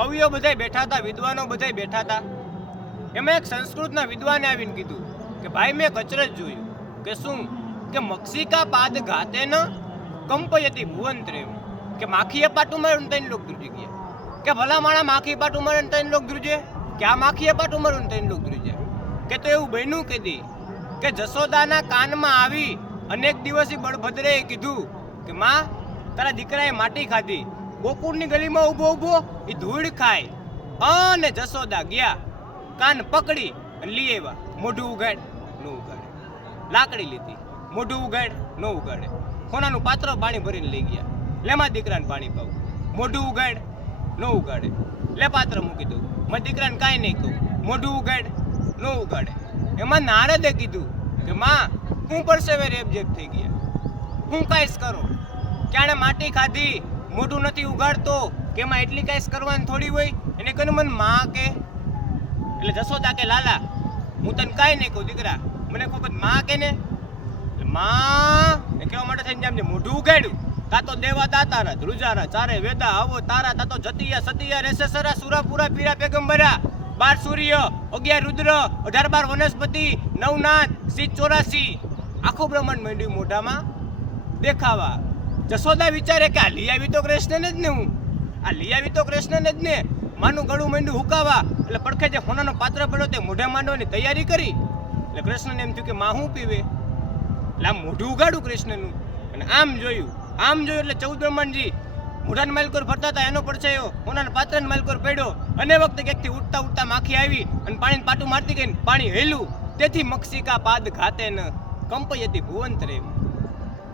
કવિઓ બધાય બેઠા હતા, વિદ્વાનો બધાય બેઠા હતા. એમાં એક સંસ્કૃતના વિદ્વાને આવીને કીધું કે ભાઈ મેં અચરજ જોયું કે શું કે મક્ષિકા પાદ ઘાતે ન કંપયતી ભુવંત્રેમ, કે માખીએ પાટું માર્યું ને તઈને લોક ધ્રુજી ગયા. કે ભલા માણા માખી પાટું મારે ને તઈને લોક ધ્રુજે, કે આ માખીએ પાટું માર્યું ને તઈને લોક ધ્રુજે. કે તો એવું બન્યું કીધી કે જશોદાના કાનમાં આવી અનેક દિવસી બળભદ્રે કીધું કે માં તારા દીકરાએ માટી ખાધી, ગોકુળની ગલીમાં ઊભો ઊભો એ ધૂળ ખાય. અને જશોદા ગયા, કાન પકડી અને લઈ આવ્યા. મોઢું ઉગાડ ન ઉગાડે, લાકડી લીધી, મોઢું ઉગાડ ન ઉગાડે, ખોનાનું પાત્ર પાણી ભરીને લઈ ગયા. લેમાં દીકરાને પાણી પાવું, મોઢું ઉગાડ ન ઉગાડે, લે પાત્ર મૂકી દઉં, મારા દીકરાને કાંઈ નહીં કહું, મોઢું ઉગાડ ન ઉગાડે. એમાં નારદે કીધું કે માં હું પરસેવે રેબઝેબ થઈ ગયા, હું કાંઈશ કરો, ક્યાણે માટી ખાધી, મોઢું નથી ઉગાડતો, કે એમાં એટલી કાંઈશ કરવાની થોડી હોય. એને કહ્યું મને માં કે, એટલે જશોદા કે લાલા હું તને કાંઈ નહીં કહું દીકરા, મને કોઈ માં કે ને. માં કહેવા માટે થઈને જેમ મોઢું ઉગાડ્યું, તા તો દેવા દાતારા ધ્રુજારા ચારે વેદા આવો તારા, તા તો જતિયા સતિયા રેસેસરા સુરાપુરા પીરા પેગંબરા, 12 સૂર્ય 11 રુદ્ર 18 વનસ્પતિ 9 નાથ 84, આખું બ્રહ્માંડ માંડ્યું મોઢામાં દેખાવા. જશોદા વિચારે કે આ લઈ આવી તો કૃષ્ણને જ ને, હું આ લઈ આવી તો કૃષ્ણને જ ને. માનું ગળું માંડ્યું હુકાવા, એટલે પડખે જે સોનાનો પાત્ર પડ્યો તે મોઢે માંડવાની તૈયારી કરી. એટલે કૃષ્ણને એમ થયું કે માં હું પીવે, એટલે આમ મોઢું ઉગાડું કૃષ્ણનું, અને આમ જોયું એટલે 14 બ્રહ્માંડજી મોઢાને માલકોર ફરતા હતા, એનો પડછાયો સોનાના પાત્રને માલકોર પડ્યો. અને વખતે ક્યાંકથી ઉઠતા ઉઠતા માખી આવી અને પાણીને પાટું મારતી ગઈ, પાણી હેલું. તેથી મક્ષિકા પાદ ઘાતે ન કંપયતી ભુવંત્રેમ.